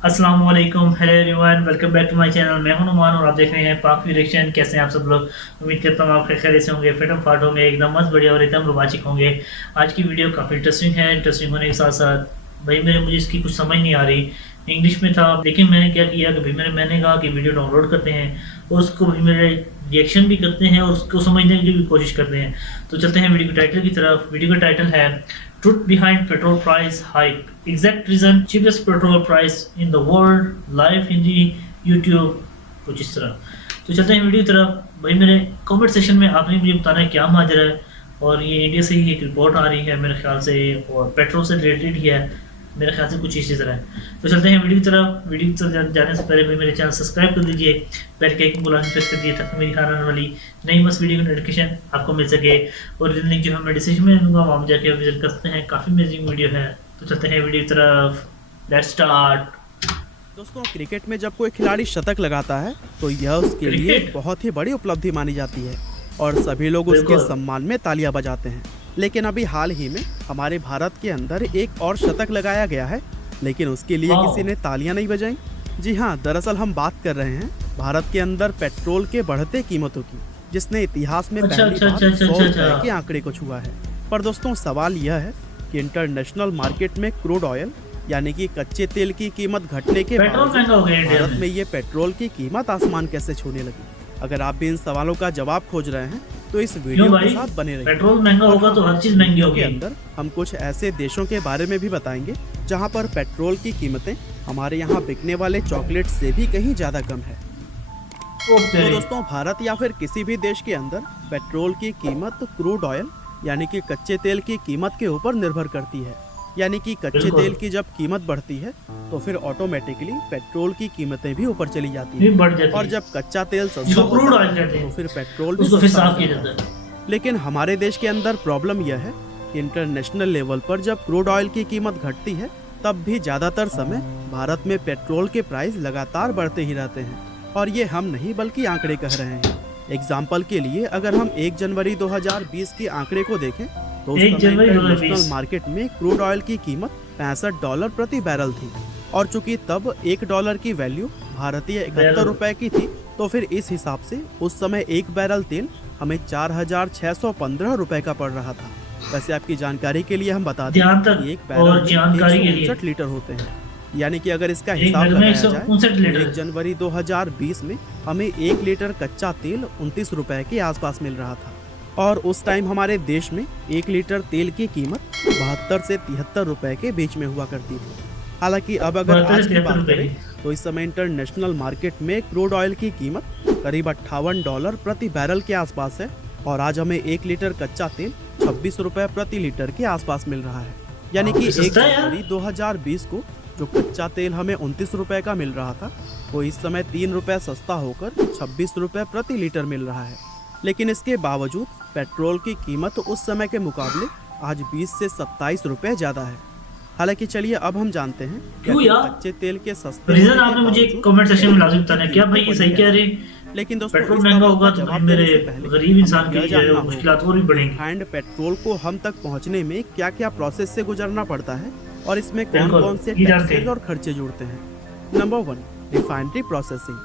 अस्सलाम वालेकुम, hello everyone, welcome back to my channel. मैं हूं नुमान और आप देख रहे हैं पाक रिएक्शन। कैसे हैं आप सब लोग? उम्मीद करता हूं आप खैरियत से होंगे, फिट एंड फाट होंगे, एकदम मस्त बढ़िया और एकदम रोमांचिक होंगे। आज की वीडियो काफ़ी इंटरेस्टिंग है। इंटरेस्टिंग होने के साथ साथ भाई मुझे इसकी कुछ समझ नहीं आ रही। इंग्लिश में था, लेकिन मैंने क्या किया कि भाई मैंने कहा कि वीडियो डाउनलोड करते हैं और उसको भाई मेरे रिएक्शन भी करते हैं और उसको समझने की भी कोशिश करते हैं। तो चलते हैं वीडियो के टाइटल की तरफ। वीडियो का टाइटल है Truth behind petrol price hike. Exact reason cheapest petrol price in the world. Live in the YouTube. कुछ इस तरह। तो चलते हैं वीडियो की तरफ। भाई मेरे कमेंट सेक्शन में आपने मुझे बताना है क्या माजरा है। और ये इंडिया से ही एक रिपोर्ट आ रही है मेरे ख्याल से, और पेट्रोल से रिलेटेड ही है मेरे ख्याल से, कुछ इसी तरह है। तो चलते हैं वीडियो की तरफ। वीडियो की तरफ जाने से पहले भाई मेरे चैनल सब्सक्राइब कर दीजिए, बेल के आइकन को लाजमी प्रेस कर दीजिए ताकि मेरी आने वाली नई मस्त वीडियो की नोटिफिकेशन आपको मिल सके। और लिंक जो है मैं डिस्क्रिप्शन में दूंगा, वहाँ जाके विजिट करते हैं, काफ़ी अमेजिंग वीडियो है। तो चलते हैं वीडियो की तरफ, लेट्स स्टार्ट। दोस्तों, क्रिकेट में जब कोई खिलाड़ी शतक लगाता है तो यह उसके लिए बहुत ही बड़ी उपलब्धि मानी जाती है और सभी लोग उसके सम्मान में तालियां बजाते हैं। लेकिन अभी हाल ही में हमारे भारत के अंदर एक और शतक लगाया गया है, लेकिन उसके लिए किसी ने तालियां नहीं बजाई। जी हाँ, दरअसल हम बात कर रहे हैं भारत के अंदर पेट्रोल के बढ़ते कीमतों की, जिसने इतिहास में पहली बार 100 रुपए के आंकड़े को छुआ है। पर दोस्तों, सवाल यह है कि इंटरनेशनल मार्केट में क्रूड ऑयल यानी कि कच्चे तेल की कीमत घटने के बाद भारत में ये पेट्रोल की कीमत आसमान कैसे छूने लगी? अगर आप भी इन सवालों का जवाब खोज रहे हैं तो इस वीडियो के साथ बने रहिए। पेट्रोल महंगा होगा तो हर चीज महंगी होगी। अंदर हम कुछ ऐसे देशों के बारे में भी बताएंगे जहां पर पेट्रोल की कीमतें हमारे यहां बिकने वाले चॉकलेट से भी कहीं ज्यादा कम है। तो दोस्तों, भारत या फिर किसी भी देश के अंदर पेट्रोल की कीमत क्रूड ऑयल यानी कि कच्चे तेल की कीमत के ऊपर निर्भर करती है। यानी कि कच्चे तेल की जब कीमत बढ़ती है तो फिर ऑटोमेटिकली पेट्रोल की कीमतें भी ऊपर चली जाती है, और जब कच्चा तेल सस्ता होता है तो फिर पेट्रोल भी सस्ता हो जाता है। लेकिन हमारे देश के अंदर प्रॉब्लम यह है कि इंटरनेशनल लेवल पर जब क्रूड ऑयल की कीमत घटती है तब भी ज्यादातर समय भारत में पेट्रोल के प्राइस लगातार बढ़ते ही रहते हैं। और ये हम नहीं बल्कि आंकड़े कह रहे हैं। एग्जाम्पल के लिए अगर हम 1 जनवरी 2020 के आंकड़े को देखें तो उस समय इंटरनेशनल मार्केट में क्रूड ऑयल की कीमत $65 प्रति बैरल थी, और चूंकि तब $1 की वैल्यू भारतीय 71 रुपए की थी, तो फिर इस हिसाब से उस समय एक बैरल तेल हमें 4615 रुपए का पड़ रहा था। वैसे आपकी जानकारी के लिए हम बता दें कि एक बैरल में 159 लीटर होते हैं, यानी कि अगर इसका हिसाब लगाया जाए 1 जनवरी 2020 में हमें 1 लीटर कच्चा तेल 29 रुपए के आसपास मिल रहा था, और उस टाइम हमारे देश में 1 लीटर तेल की कीमत 72 से 73 रुपए के बीच में हुआ करती थी। हालांकि अब अगर आज की बात करें तो इस समय इंटरनेशनल मार्केट में क्रूड ऑयल की कीमत करीब $58 प्रति बैरल के आसपास है, और आज हमें 1 लीटर कच्चा तेल 26 रुपए प्रति लीटर के आसपास मिल रहा है। यानी कि 1 जनवरी 2020 को जो कच्चा तेल हमें 29 रुपए का मिल रहा था वो इस समय 3 रुपए सस्ता होकर 26 रुपए प्रति लीटर मिल रहा है। लेकिन इसके बावजूद पेट्रोल की कीमत उस समय के मुकाबले आज 20 से 27 रुपए ज्यादा है। हालांकि चलिए अब हम जानते हैं कच्चे तेल के सस्ते रीजन आपने मुझे कमेंट सेक्शन में लाजमी बताना है। क्या भाई ये सही कह रहे हैं? लेकिन दोस्तों, पेट्रोल महंगा होगा तो मेरे गरीब इंसान के लिए मुश्किलात और भी बढ़ेंगी। रिफाइंड पेट्रोल को हम तक पहुंचने में क्या क्या प्रोसेस से गुजरना पड़ता है और इसमें कौन कौन से टैक्सेस और खर्चे जुड़ते हैं। Number 1, refinery processing.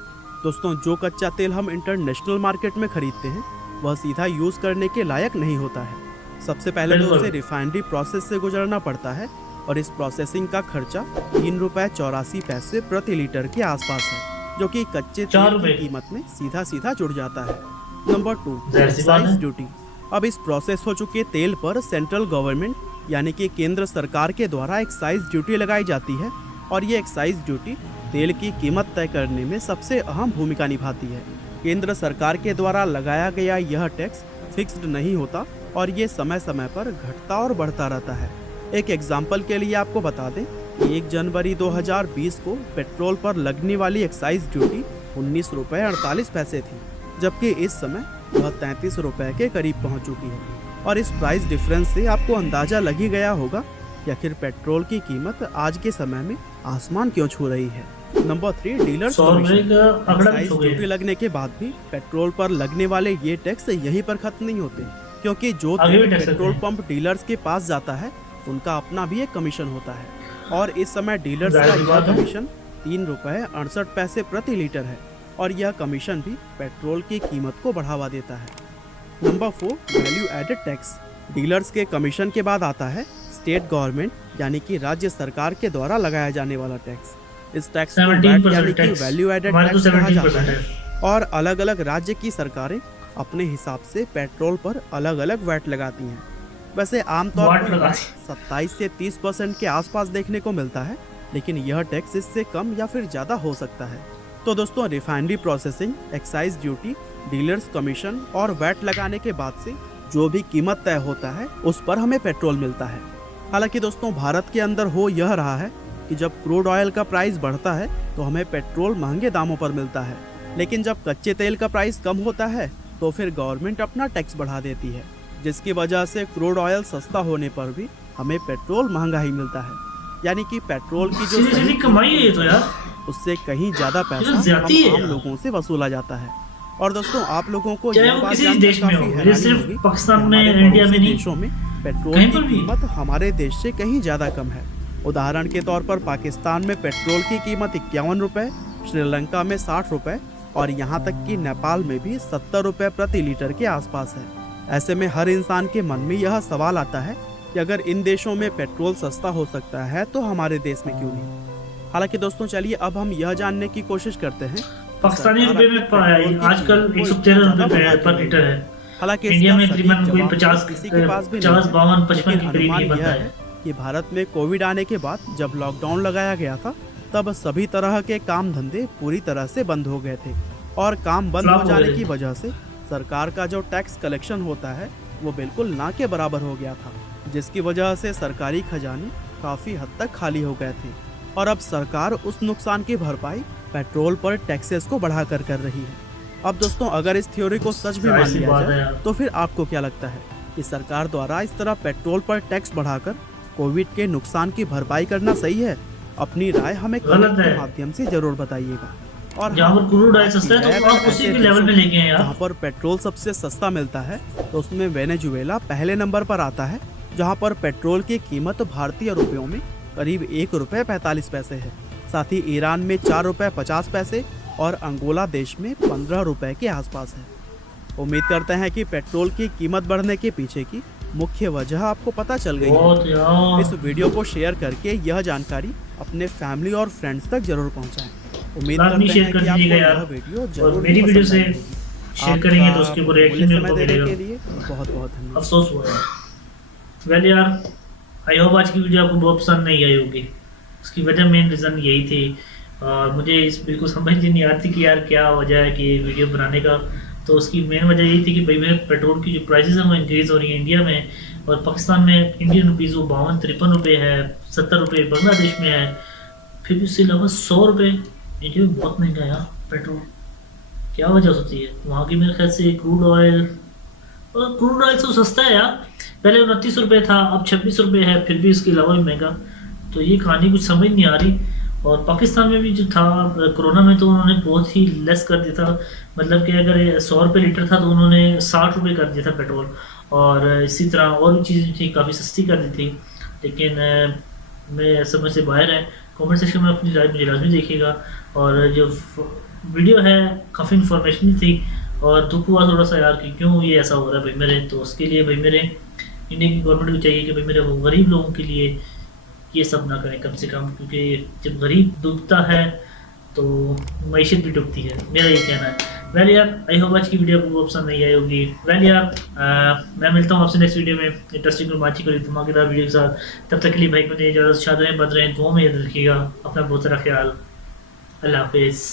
दोस्तों, जो कच्चा तेल हम इंटरनेशनल मार्केट में खरीदते हैं वह सीधा यूज करने के लायक नहीं होता है। सबसे पहले तो उसे रिफाइनरी प्रोसेस से गुजरना पड़ता है, और इस प्रोसेसिंग का खर्चा 3 रुपए 84 पैसे प्रति लीटर के आसपास है, जो कि कच्चे तेल की कीमत में सीधा सीधा जुड़ जाता है। Number 2, excise duty. अब इस प्रोसेस हो चुके तेल पर सेंट्रल गवर्नमेंट यानी कि केंद्र सरकार के द्वारा एक्साइज ड्यूटी लगाई जाती है, और ये एक्साइज ड्यूटी तेल की कीमत तय करने में सबसे अहम भूमिका निभाती है। केंद्र सरकार के द्वारा लगाया गया यह टैक्स फिक्स्ड नहीं होता, और ये समय समय पर घटता और बढ़ता रहता है। एक एग्जाम्पल के लिए आपको बता दें कि 1 जनवरी 2020 को पेट्रोल पर लगने वाली एक्साइज ड्यूटी 19 रुपए 48 पैसे थी, जबकि इस समय वह 33 रुपए के करीब पहुंच चुकी है। और इस प्राइस डिफरेंस से आपको अंदाजा लग ही गया होगा कि आखिर पेट्रोल की कीमत आज के समय में आसमान क्यों छू रही है। Number 3, dealers commission. ड्यूटी लगने के बाद भी पेट्रोल पर लगने वाले ये टैक्स यहीं पर खत्म नहीं होते, क्योंकि जो पेट्रोल पंप डीलर्स के पास जाता है उनका अपना भी एक कमीशन होता है, और इस समय डीलर्स का यह कमीशन ₹3.68 प्रति लीटर है और यह कमीशन भी पेट्रोल की कीमत को बढ़ावा देता है। Number 4, value added tax. Dealers के कमीशन के बाद आता है स्टेट गवर्नमेंट यानी कि राज्य सरकार के द्वारा लगाया जाने वाला टैक्स। इस टैक्स को वैट यानी कि वैल्यू एडेड टैक्स कहा जाता है और अलग अलग राज्य की सरकारें अपने हिसाब से पेट्रोल पर अलग अलग वैट लगाती हैं। वैसे आमतौर पर 27 से 30% के आसपास देखने को मिलता है, लेकिन यह टैक्स इससे कम या फिर ज़्यादा हो सकता है। तो दोस्तों, refinery processing, excise duty, dealers commission और वैट लगाने के बाद से जो भी कीमत तय होता है उस पर हमें पेट्रोल मिलता है। हालांकि दोस्तों, भारत के अंदर हो यह रहा है कि जब क्रूड ऑयल का प्राइस बढ़ता है तो हमें पेट्रोल महंगे दामों पर मिलता है, लेकिन जब कच्चे तेल का प्राइस कम होता है तो फिर गवर्नमेंट अपना टैक्स बढ़ा देती है, जिसकी वजह से क्रूड ऑयल सस्ता होने पर भी हमें पेट्रोल महंगा ही मिलता है। यानी कि पेट्रोल की जो सही कमाई है तो यार उससे कहीं ज्यादा पैसा आम लोगों से वसूला जाता है। और दोस्तों, आप लोगों को यह बात जानकर काफी हैरानी होगी कि हमारे पड़ोसी देशों में पेट्रोल की कीमत हमारे देश से कहीं ज्यादा कम है। उदाहरण के तौर पर पाकिस्तान में पेट्रोल की कीमत 51 रुपए, श्रीलंका में 60 रुपए और यहाँ तक कि नेपाल में भी 70 रुपए प्रति लीटर के आसपास है। ऐसे में हर इंसान के मन में यह सवाल आता है कि अगर इन देशों में पेट्रोल सस्ता हो सकता है तो हमारे देश में क्यों नहीं। हालांकि दोस्तों, चलिए अब हम यह जानने की कोशिश करते हैं पाकिस्तानी रुपए में आजकल 113 रुपए पर लीटर है। हालांकि इंडिया में तकरीबन कोई 50 52 55 के करीब ही बनता है कि भारत में कोविड आने के बाद जब लॉकडाउन लगाया गया था तब सभी तरह के काम धंधे पूरी तरह से बंद हो गए थे और काम बंद हो जाने की वजह से सरकार का जो टैक्स कलेक्शन होता है वो बिल्कुल ना के बराबर हो गया था, जिसकी वजह से सरकारी खजाने काफ़ी हद तक खाली हो गए थे और अब सरकार उस नुकसान की भरपाई पेट्रोल पर टैक्सेस को बढ़ाकर कर रही है। अब दोस्तों, अगर इस थ्योरी को सच भी मान लिया जाए तो फिर आपको क्या लगता है कि सरकार द्वारा इस तरह पेट्रोल पर टैक्स बढ़ाकर कोविड के नुकसान की भरपाई करना सही है? अपनी राय हमें कमेंट के माध्यम से जरूर बताइएगा। और जहाँ पर क्रूड ऑयल सस्ता है तो आप उसी के लेवल में लेके हैं यार। जहाँ पर पेट्रोल सबसे सस्ता मिलता है तो उसमें वेनेजुएला पहले नंबर पर आता है, जहाँ पर पेट्रोल की कीमत भारतीय रुपयों में करीब ₹1.45 है। साथ ही ईरान में ₹4.50 और अंगोला देश में ₹15 के आसपास है। उम्मीद करते हैं कि पेट्रोल की कीमत बढ़ने के पीछे की मुख्य वजह आपको पता चल गई है। इस वीडियो को शेयर करके यह जानकारी अपने फैमिली और फ्रेंड्स तक जरूर पहुंचाएं। उम्मीद करते हैं कि आपको यह वीडियो जरूर मेरी वीडियो से शेयर करेंगे तो उसके ऊपर रिएक्शन देने के लिए बहुत बहुत धन्यवाद। अफसोस हुआ है। वेल यार, आई होप आज की वीडियो आपको बहुत पसंद नहीं आई होगी। उसकी वजह मेन रीज़न यही थी और मुझे इस बिल्कुल समझ नहीं आती कि यार क्या वजह है कि वीडियो बनाने का। तो उसकी मेन वजह यही थी कि भाई मेरे पेट्रोल की जो प्राइसेस हैं वो इंक्रीज़ हो रही हैं इंडिया में, और पाकिस्तान में इंडियन रुपीज़ वो 52-53 रुपये है, 70 रुपये बांग्लादेश में है, फिर भी उससे अलावा 100 रुपये इंडिया में बहुत महंगा है यार पेट्रोल। क्या वजह होती है? वहाँ की मेरे ख्याल से क्रूड ऑयल, और क्रूड ऑयल तो सस्ता है यार, पहले 29 रुपये था, अब 26 रुपये है, फिर भी इसके अलावा भी महंगा। तो ये कहानी कुछ समझ नहीं आ रही। और पाकिस्तान में भी जो था कोरोना में तो उन्होंने बहुत ही लेस कर दिया था, मतलब कि अगर 100 रुपये लीटर था तो उन्होंने 60 रुपये कर दिया था पेट्रोल, और इसी तरह और भी चीज़ें थी काफ़ी सस्ती कर दी थी। लेकिन मैं समझ से बाहर है। कमेंट सेक्शन में अपनी राय मुझे लाजमी देखिएगा। और जो वीडियो है काफ़ी इन्फॉर्मेशन थी और दुख हुआ थोड़ा सा यार कि क्यों ये ऐसा हो रहा है भाई मेरे। तो उसके लिए भाई मेरे इंडिया की गवर्नमेंट को चाहिए कि भाई मेरे वो गरीब लोगों के लिए ये सब ना करें कम से कम, क्योंकि जब गरीब डूबता है तो मईशत भी डूबती है, मेरा ये कहना है। वेल यार, आई होप आज की वीडियो आपको पसंद नहीं आई होगी। वेल यार, मैं मिलता हूँ आपसे नेक्स्ट वीडियो में इंटरेस्टिंग रोमांचिक और धमाकेदार वीडियो के साथ। तब तक के लिए भाई मुझे इजाज़त, शाद रहें, बद रहें, दुआ में याद रखिएगा। अपना बहुत सारा ख्याल। अल्लाह हाफिज़।